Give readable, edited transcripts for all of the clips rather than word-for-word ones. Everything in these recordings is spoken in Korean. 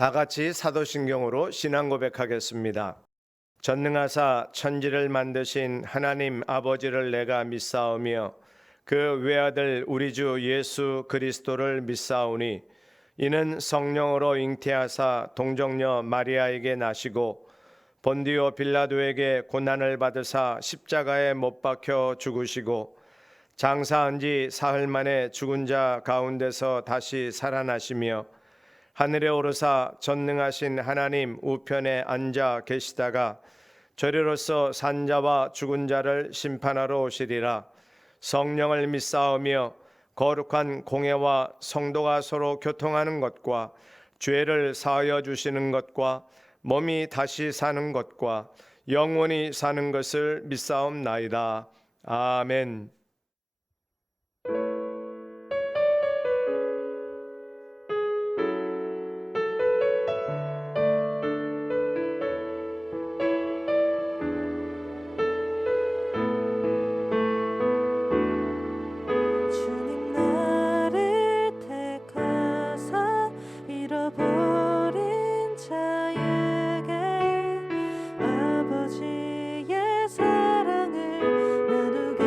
다 같이 사도신경으로 신앙 고백하겠습니다. 전능하사 천지를 만드신 하나님 아버지를 내가 믿사오며 그 외아들 우리 주 예수 그리스도를 믿사오니 이는 성령으로 잉태하사 동정녀 마리아에게 나시고 본디오 빌라도에게 고난을 받으사 십자가에 못 박혀 죽으시고 장사한 지 사흘 만에 죽은 자 가운데서 다시 살아나시며 하늘에 오르사 전능하신 하나님 우편에 앉아 계시다가 저리로서 산자와 죽은 자를 심판하러 오시리라. 성령을 믿사오며 거룩한 공회와 성도가 서로 교통하는 것과 죄를 사하여 주시는 것과 몸이 다시 사는 것과 영원히 사는 것을 믿사옵나이다. 아멘. 주님 나를 택하사 잃어버린 자에게 아버지의 사랑을 나누게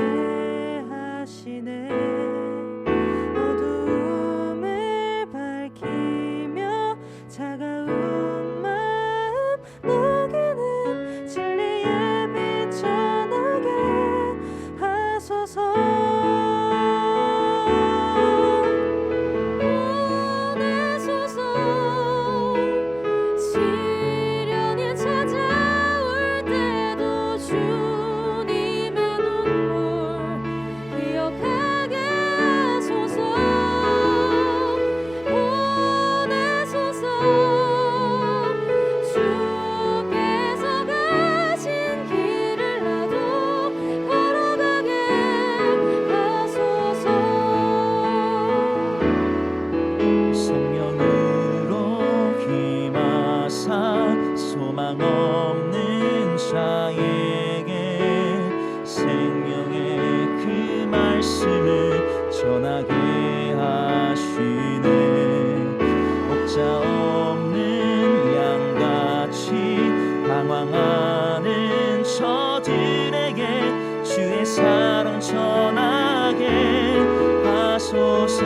하시네. 어두움을 밝히며 차가운 마음 녹이는 진리의 빛 전하게 하소서. 시련이 찾아올 때도 주님의 눈물 기억하게 하소서. 보내소서. 주께서 가신 길을 나도 걸어가게 하소서. 성령으로 힘하사 소망 없는 자에게 생명의 그 말씀을 전하게 하시네. 목자 없는 양같이 방황하는 저들에게 주의 사랑 전하게 하소서.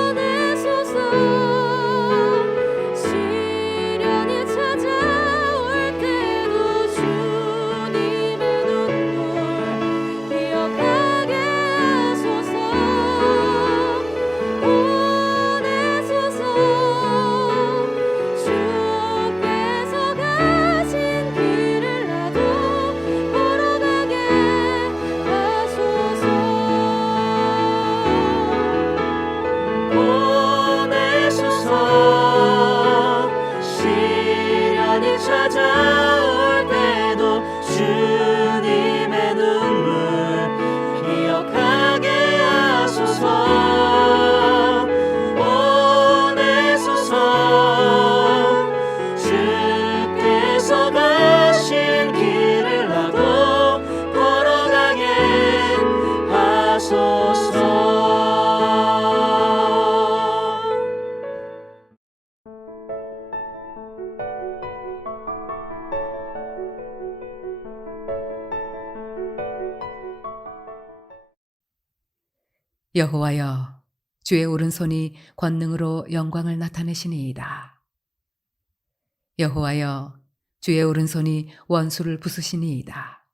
보내소서. 시련이 찾아올 때도 주님의 눈물 기억하게 하소서. 보내소서. 주께서 가신 길을 나도 걸어가게 하소서. 보내소서. 시련이 찾아올 때도 주님의 눈물 기억하게 하소서. 보내소서. 주께서 가신 길을 나도 걸어가게 하소서. 여호와여, 주의 오른손이 권능으로 영광을 나타내시니이다. 여호와여, 주의 오른손이 원수를 부수시니이다.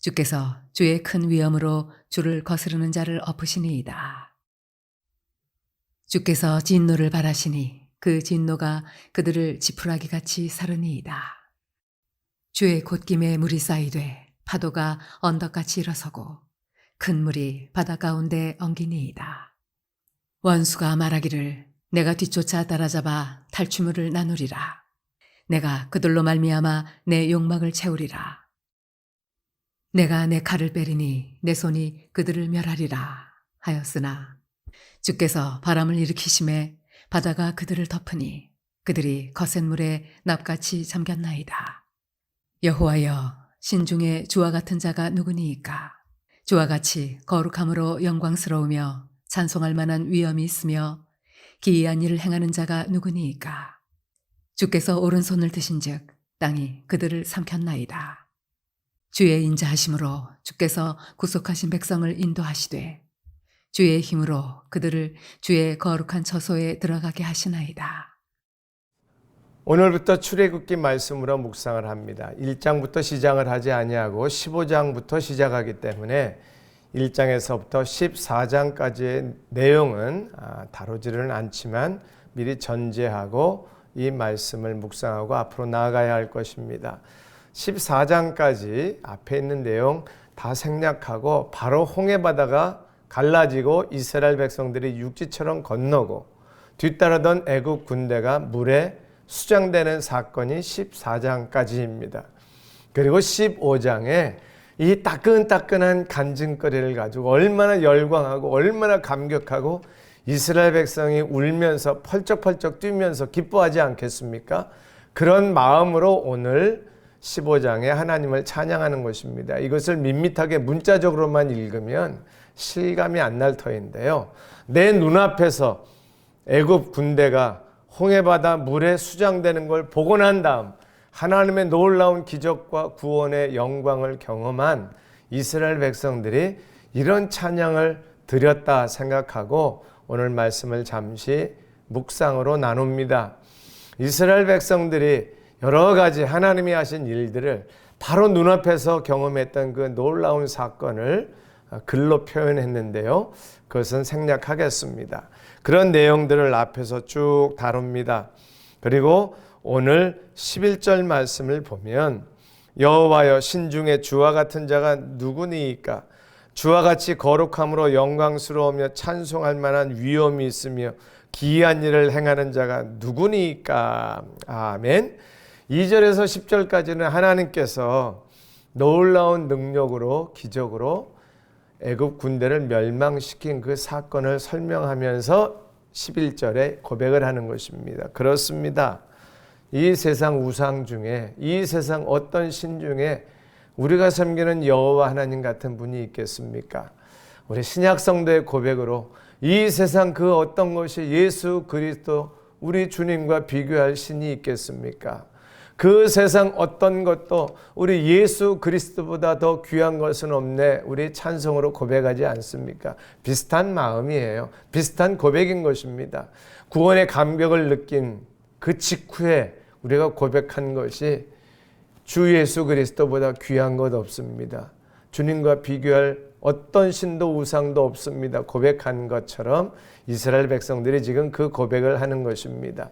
주께서 주의 큰 위엄으로 주를 거스르는 자를 엎으시니이다. 주께서 진노를 발하시니 그 진노가 그들을 지푸라기같이 사르니이다. 주의 곶김에 물이 쌓이되 파도가 언덕같이 일어서고 큰 물이 바다 가운데 엉기니이다. 원수가 말하기를 내가 뒤쫓아 따라잡아 탈취물을 나누리라. 내가 그들로 말미암아 내 욕망을 채우리라. 내가 내 칼을 빼리니 내 손이 그들을 멸하리라 하였으나 주께서 바람을 일으키심에 바다가 그들을 덮으니 그들이 거센 물에 납같이 잠겼나이다. 여호와여, 신중에 주와 같은 자가 누구니이까? 주와 같이 거룩함으로 영광스러우며 찬송할 만한 위엄이 있으며 기이한 일을 행하는 자가 누구니이까? 주께서 오른손을 드신즉 땅이 그들을 삼켰나이다. 주의 인자하심으로 주께서 구속하신 백성을 인도하시되 주의 힘으로 그들을 주의 거룩한 처소에 들어가게 하시나이다. 오늘부터 출애굽기 말씀으로 묵상을 합니다. 1장부터 시작을 하지 아니하고 15장부터 시작하기 때문에 1장에서부터 14장까지의 내용은 다루지는 않지만 미리 전제하고 이 말씀을 묵상하고 앞으로 나아가야 할 것입니다. 14장까지 앞에 있는 내용 다 생략하고 바로 홍해바다가 갈라지고 이스라엘 백성들이 육지처럼 건너고 뒤따르던 애국 군대가 물에 수장되는 사건이 14장까지입니다. 그리고 15장에 이 따끈따끈한 간증거리를 가지고 얼마나 열광하고 얼마나 감격하고 이스라엘 백성이 울면서 펄쩍펄쩍 뛰면서 기뻐하지 않겠습니까? 그런 마음으로 오늘 15장에 하나님을 찬양하는 것입니다. 이것을 밋밋하게 문자적으로만 읽으면 실감이 안 날 터인데요. 내 눈앞에서 애굽 군대가 홍해바다 물에 수장되는 걸 보고 난 다음 하나님의 놀라운 기적과 구원의 영광을 경험한 이스라엘 백성들이 이런 찬양을 드렸다 생각하고 오늘 말씀을 잠시 묵상으로 나눕니다. 이스라엘 백성들이 여러 가지 하나님이 하신 일들을 바로 눈앞에서 경험했던 그 놀라운 사건을 글로 표현했는데요. 그것은 생략하겠습니다. 그런 내용들을 앞에서 쭉 다룹니다. 그리고 오늘 11절 말씀을 보면 여호와여 신중에 주와 같은 자가 누구니이까? 주와 같이 거룩함으로 영광스러우며 찬송할 만한 위엄이 있으며 기이한 일을 행하는 자가 누구니이까? 아멘. 2절에서 10절까지는 하나님께서 놀라운 능력으로 기적으로 애굽 군대를 멸망시킨 그 사건을 설명하면서 11절에 고백을 하는 것입니다. 그렇습니다. 이 세상 우상 중에 이 세상 어떤 신 중에 우리가 섬기는 여호와 하나님 같은 분이 있겠습니까? 우리 신약 성도의 고백으로 이 세상 그 어떤 것이 예수 그리스도 우리 주님과 비교할 신이 있겠습니까? 그 세상 어떤 것도 우리 예수 그리스도보다 더 귀한 것은 없네. 우리 찬송으로 고백하지 않습니까? 비슷한 마음이에요. 비슷한 고백인 것입니다. 구원의 감격을 느낀 그 직후에 우리가 고백한 것이 주 예수 그리스도보다 귀한 것 없습니다. 주님과 비교할 어떤 신도 우상도 없습니다. 고백한 것처럼 이스라엘 백성들이 지금 그 고백을 하는 것입니다.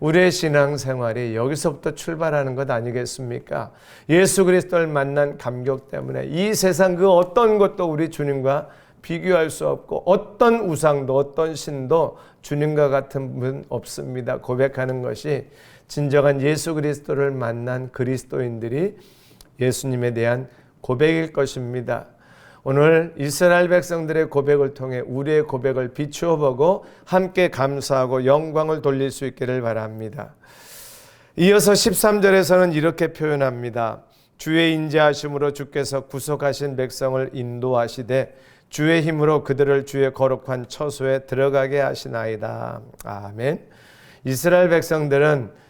우리의 신앙생활이 여기서부터 출발하는 것 아니겠습니까? 예수 그리스도를 만난 감격 때문에 이 세상 그 어떤 것도 우리 주님과 비교할 수 없고 어떤 우상도 어떤 신도 주님과 같은 분 없습니다. 고백하는 것이 진정한 예수 그리스도를 만난 그리스도인들이 예수님에 대한 고백일 것입니다. 오늘 이스라엘 백성들의 고백을 통해 우리의 고백을 비추어 보고 함께 감사하고 영광을 돌릴 수 있기를 바랍니다. 이어서 13절에서는 이렇게 표현합니다. 주의 인자하심으로 주께서 구속하신 백성을 인도하시되 주의 힘으로 그들을 주의 거룩한 처소에 들어가게 하시나이다. 아멘. 이스라엘 백성들은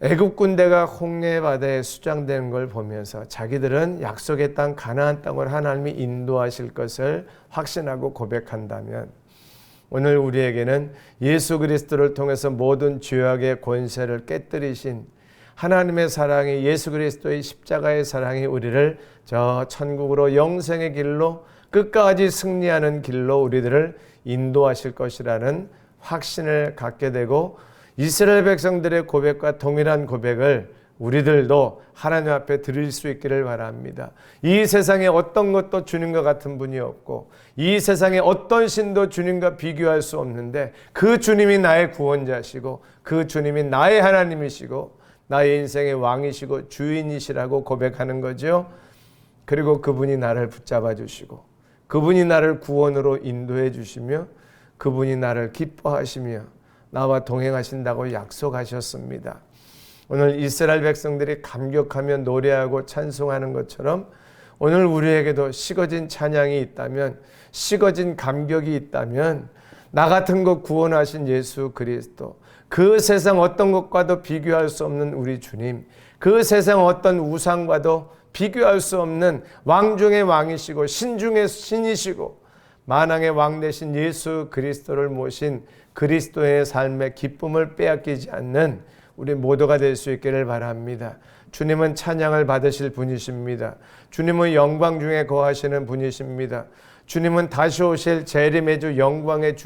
애굽 군대가 홍해바다에 수장되는 걸 보면서 자기들은 약속의 땅 가나안 땅을 하나님이 인도하실 것을 확신하고 고백한다면 오늘 우리에게는 예수 그리스도를 통해서 모든 죄악의 권세를 깨뜨리신 하나님의 사랑이 예수 그리스도의 십자가의 사랑이 우리를 저 천국으로 영생의 길로 끝까지 승리하는 길로 우리들을 인도하실 것이라는 확신을 갖게 되고 이스라엘 백성들의 고백과 동일한 고백을 우리들도 하나님 앞에 드릴 수 있기를 바랍니다. 이 세상에 어떤 것도 주님과 같은 분이 없고 이 세상에 어떤 신도 주님과 비교할 수 없는데 그 주님이 나의 구원자시고 그 주님이 나의 하나님이시고 나의 인생의 왕이시고 주인이시라고 고백하는 거죠. 그리고 그분이 나를 붙잡아 주시고 그분이 나를 구원으로 인도해 주시며 그분이 나를 기뻐하시며 나와 동행하신다고 약속하셨습니다. 오늘 이스라엘 백성들이 감격하며 노래하고 찬송하는 것처럼 오늘 우리에게도 식어진 찬양이 있다면, 식어진 감격이 있다면 나 같은 것 구원하신 예수 그리스도, 그 세상 어떤 것과도 비교할 수 없는 우리 주님, 그 세상 어떤 우상과도 비교할 수 없는 왕 중의 왕이시고 신 중의 신이시고 만왕의 왕 되신 예수 그리스도를 모신 그리스도의 삶의 기쁨을 빼앗기지 않는 우리 모두가 될 수 있기를 바랍니다. 주님은 찬양을 받으실 분이십니다. 주님은 영광 중에 거하시는 분이십니다. 주님은 다시 오실 재림의 주, 영광의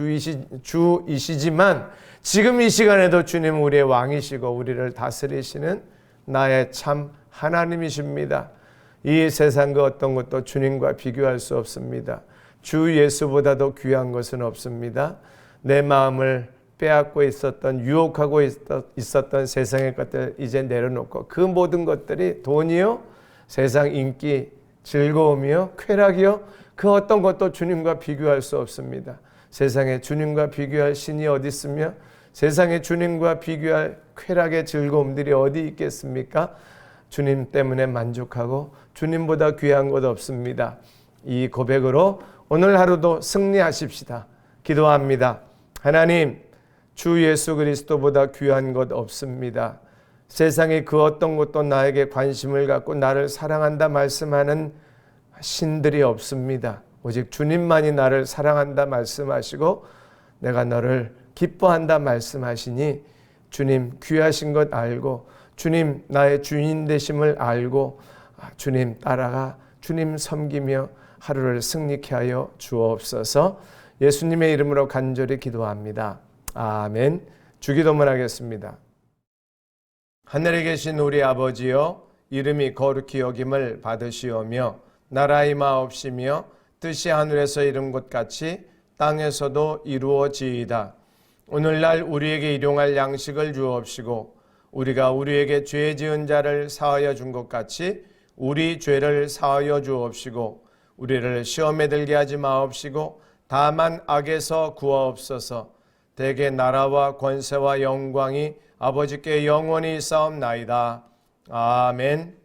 주이시지만 지금 이 시간에도 주님은 우리의 왕이시고 우리를 다스리시는 나의 참 하나님이십니다. 이 세상 그 어떤 것도 주님과 비교할 수 없습니다. 주 예수보다도 귀한 것은 없습니다. 내 마음을 빼앗고 있었던, 유혹하고 있었던 세상의 것들 이제 내려놓고 그 모든 것들이 돈이요, 세상 인기, 즐거움이요, 쾌락이요, 그 어떤 것도 주님과 비교할 수 없습니다. 세상에 주님과 비교할 신이 어디 있으며 세상에 주님과 비교할 쾌락의 즐거움들이 어디 있겠습니까? 주님 때문에 만족하고 주님보다 귀한 것 없습니다. 이 고백으로 오늘 하루도 승리하십시다. 기도합니다. 하나님, 주 예수 그리스도보다 귀한 것 없습니다. 세상에 그 어떤 것도 나에게 관심을 갖고 나를 사랑한다 말씀하는 신들이 없습니다. 오직 주님만이 나를 사랑한다 말씀하시고 내가 너를 기뻐한다 말씀하시니 주님 귀하신 것 알고 주님 나의 주인 되심을 알고 주님 따라가 주님 섬기며 하루를 승리케 하여 주옵소서. 예수님의 이름으로 간절히 기도합니다. 아멘. 주기도문 하겠습니다. 하늘에 계신 우리 아버지여, 이름이 거룩히 여김을 받으시오며 나라의 마옵시며 뜻이 하늘에서 이룬 것 같이 땅에서도 이루어지이다. 오늘날 우리에게 일용할 양식을 주옵시고 우리가 우리에게 죄 지은 자를 사하여 준 것 같이 우리 죄를 사하여 주옵시고 우리를 시험에 들게 하지 마옵시고 다만 악에서 구하옵소서. 대개 나라와 권세와 영광이 아버지께 영원히 있사옵나이다. 아멘.